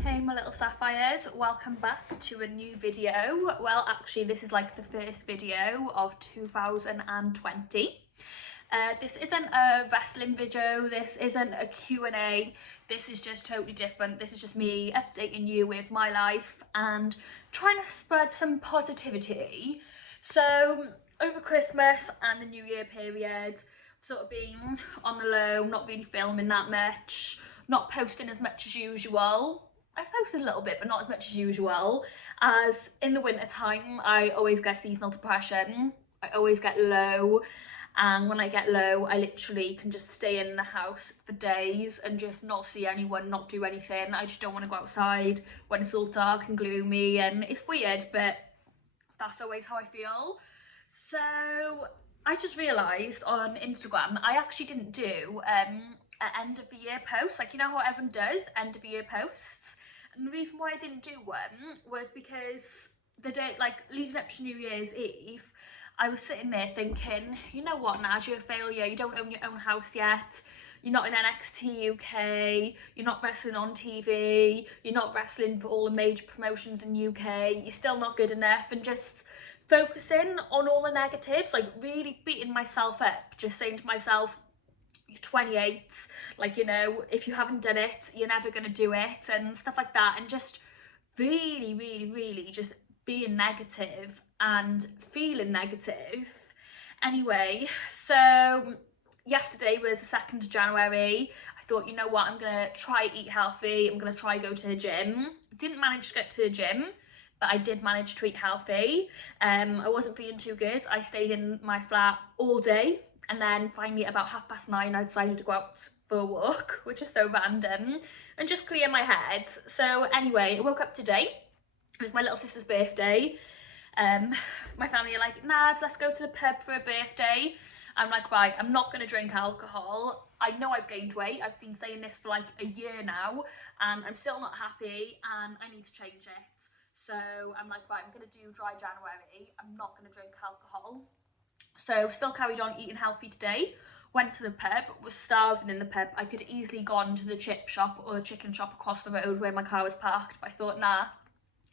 Hey my little sapphires, welcome back to a new video. Well, actually this is like the first video of 2020. This isn't a wrestling video, this isn't a Q&A, this is just totally different. This is just me updating you with my life and trying to spread some positivity. So over Christmas and the New Year period, sort of been on the low, not really filming that much, not posting as much as usual. I've posted a little bit, but not as much as usual, as in the winter time I always get seasonal depression. I always get low, and when I get low I literally can just stay in the house for days and just not see anyone, not do anything. I just don't want to go outside when it's all dark and gloomy, and it's weird, but that's always how I feel. So I just realised on Instagram that I actually didn't do an end of the year post, like you know how everyone does end of the year posts. And the reason why I didn't do one was because the day, like leading up to New Year's Eve, I was sitting there thinking, you know what, Nadia, you're a failure, you don't own your own house yet, you're not in NXT UK, you're not wrestling on TV, you're not wrestling for all the major promotions in UK, you're still not good enough, and just focusing on all the negatives, like really beating myself up, just saying to myself, you're 28, like, you know, if you haven't done it, you're never going to do it, and stuff like that, and just really just being negative and feeling negative. Anyway, so yesterday was the 2nd of January. I thought, you know what, I'm going to try eat healthy, I'm going to try go to the gym. Didn't manage to get to the gym, but I did manage to eat healthy. I wasn't feeling too good. I stayed in my flat all day, and then finally about 9:30 I decided to go out for a walk, which is so random, and just clear my head. So anyway, I woke up today. It was my little sister's birthday. My family are like, Nad, let's go to the pub for a birthday. I'm like, right, I'm not going to drink alcohol. I know I've gained weight. I've been saying this for like a year now, and I'm still not happy, and I need to change it. So I'm like, right, I'm going to do dry January. I'm not going to drink alcohol. So still carried on eating healthy today. Went to the pub, was starving in the pub. I could have easily gone to the chip shop or the chicken shop across the road where my car was parked, but I thought, nah,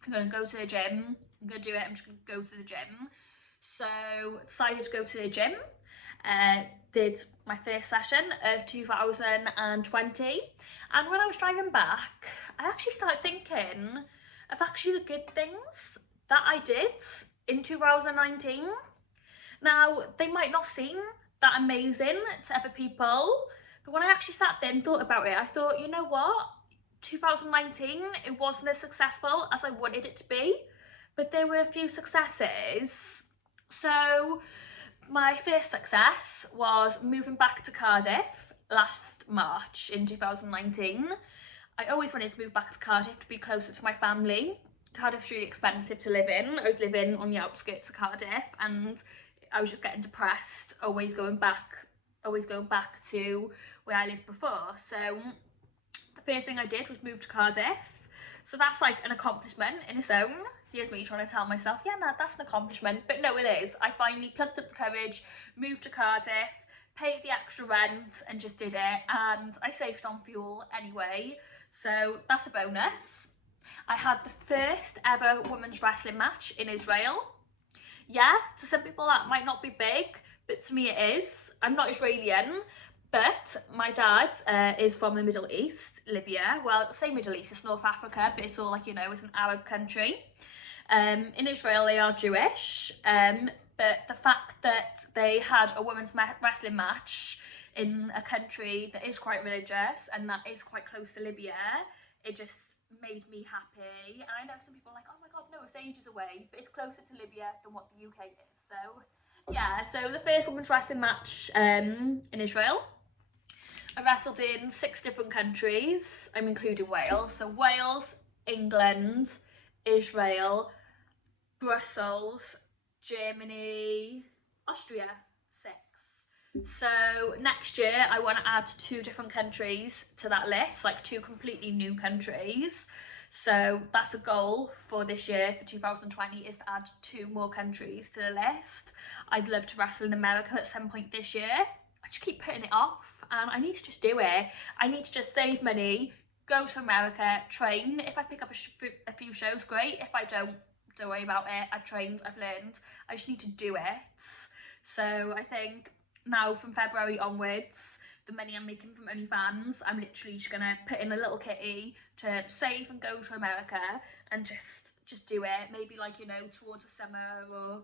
I'm going to go to the gym. I'm going to do it. I'm just going to go to the gym. So decided to go to the gym. Did my first session of 2020. And when I was driving back, I actually started thinking of actually the good things that I did in 2019. Now, they might not seem that amazing to other people, but when I actually sat there and thought about it, I thought, you know what? 2019, it wasn't as successful as I wanted it to be, but there were a few successes. So my first success was moving back to Cardiff last March in 2019. I always wanted to move back to Cardiff to be closer to my family. Cardiff's really expensive to live in. I was living on the outskirts of Cardiff, and I was just getting depressed, always going back to where I lived before. So the first thing I did was move to Cardiff. So that's like an accomplishment in its own. Here's me trying to tell myself, yeah, nah, that's an accomplishment. But no, it is. I finally plucked up the courage, moved to Cardiff, paid the extra rent, and just did it. And I saved on fuel anyway, so that's a bonus. I had the first ever women's wrestling match in Israel. Yeah, to some people that might not be big, but to me it is. I'm not Israelian, but my dad is from the Middle East, Libya. Well, say Middle East, it's North Africa, but it's all like, you know, it's an Arab country. In Israel they are Jewish, but the fact that they had a women's wrestling match in a country that is quite religious and that is quite close to Libya, it just made me happy. And I know some people are like, oh my god, no, it's ages away, but it's closer to Libya than what the UK is. So yeah, so the first women's wrestling match in Israel. I wrestled in 6 different countries. I'm including Wales. So Wales, England, Israel, Brussels, Germany, Austria. 6. So next year I want to add 2 different countries to that list, like 2 completely new countries. So that's a goal for this year, for 2020, is to add 2 more countries to the list. I'd love to wrestle in America at some point this year. I just keep putting it off, and I need to just do it. I need to just save money, go to America, train. If I pick up a few shows, great. If I don't worry about it. I've trained, I've learned. I just need to do it. So I think now from February onwards, the money I'm making from OnlyFans, I'm literally just gonna put in a little kitty to save and go to America and just do it. Maybe like, you know, towards the summer or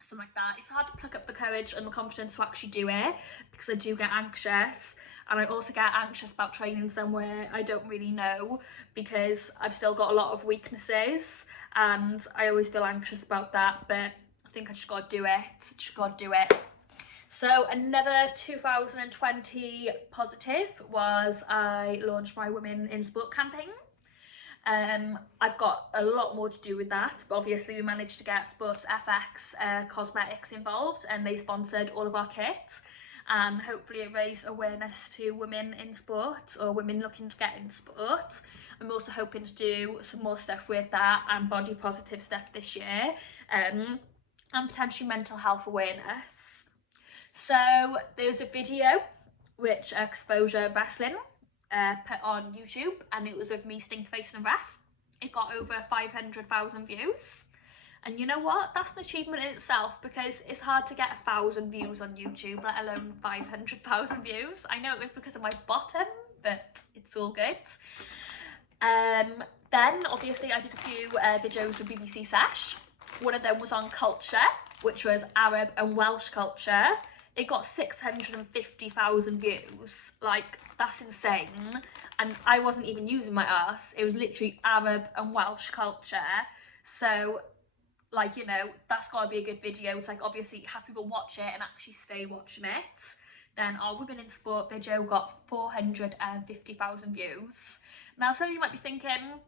something like that. It's hard to pluck up the courage and the confidence to actually do it because I do get anxious, and I also get anxious about training somewhere I don't really know because I've still got a lot of weaknesses and I always feel anxious about that, but I think I just gotta do it. So another 2020 positive was I launched my Women in Sport campaign. I've got a lot more to do with that, but obviously we managed to get Sports FX Cosmetics involved, and they sponsored all of our kits, and hopefully it raised awareness to women in sport or women looking to get in sport. I'm also hoping to do some more stuff with that and body positive stuff this year, and potentially mental health awareness. So there's a video which Exposure Wrestling put on YouTube, and it was of me stink facing a ref. It got over 500,000 views, and you know what, that's an achievement in itself because it's hard to get 1,000 views on YouTube, let alone 500,000 views. I know it was because of my bottom, but it's all good. Then obviously I did a few videos with BBC Sesh. One of them was on culture, which was Arab and Welsh culture. It got 650,000 views. Like, that's insane. And I wasn't even using my arse. It was literally Arab and Welsh culture. So, like, you know, that's got to be a good video. It's like, obviously, have people watch it and actually stay watching it. Then our Women in Sport video got 450,000 views. Now, some of you might be thinking,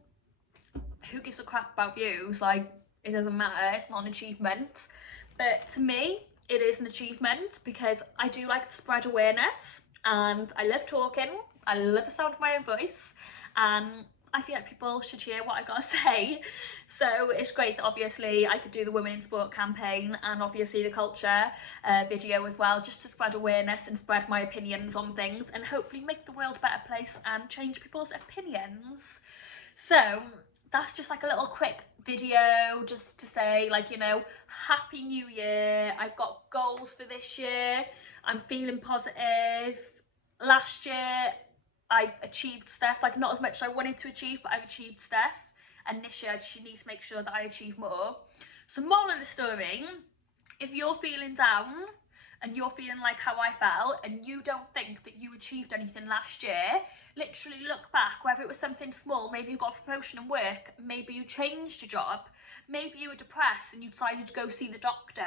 who gives a crap about views? Like, it doesn't matter. It's not an achievement. But to me, it is an achievement because I do like to spread awareness, and I love talking. I love the sound of my own voice, and I feel like people should hear what I gotta say. So it's great that obviously I could do the Women in Sport campaign and obviously the culture video as well, just to spread awareness and spread my opinions on things and hopefully make the world a better place and change people's opinions. So that's just like a little quick video just to say, like, you know, Happy New Year. I've got goals for this year. I'm feeling positive. Last year I've achieved stuff, like not as much as I wanted to achieve, but I've achieved stuff, and this year I just need to make sure that I achieve more. So moral of the story, if you're feeling down and you're feeling like how I felt and you don't think that you achieved anything last year, literally look back, whether it was something small, maybe you got a promotion in work, maybe you changed your job, maybe you were depressed and you decided to go see the doctor,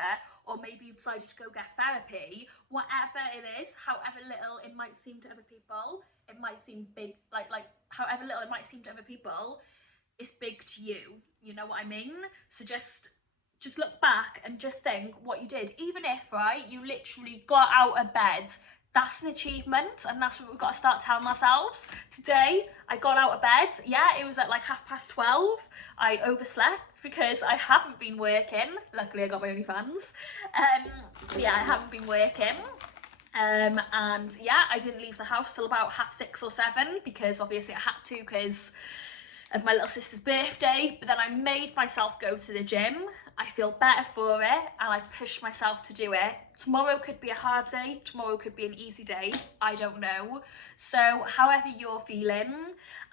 or maybe you decided to go get therapy. Whatever it is, however little it might seem to other people, it might seem big, like however little it might seem to other people, it's big to you, you know what I mean? So just look back and just think what you did. Even if, right, you literally got out of bed, that's an achievement, and that's what we've got to start telling ourselves. Today, I got out of bed. Yeah, it was at like 12:30. I overslept because I haven't been working. Luckily, I got my OnlyFans. Yeah, I haven't been working. And yeah, I didn't leave the house till about 6:30 or 7 because obviously I had to because of my little sister's birthday. But then I made myself go to the gym. I feel better for it, and I pushed myself to do it. Tomorrow could be a hard day, tomorrow could be an easy day, I don't know. So however you're feeling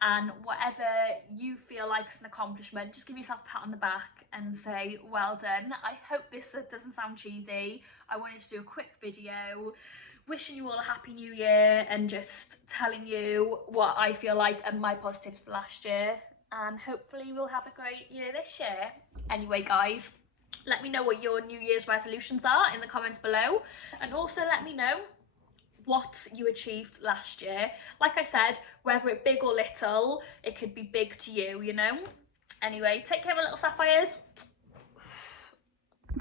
and whatever you feel like is an accomplishment, just give yourself a pat on the back and say, well done. I hope this doesn't sound cheesy. I wanted to do a quick video wishing you all a happy new year and just telling you what I feel like and my positives for last year, and hopefully we'll have a great year this year. Anyway guys, let me know what your New Year's resolutions are in the comments below, and also let me know what you achieved last year. Like I said, whether it's big or little, it could be big to you, you know? Anyway, take care, my little sapphires.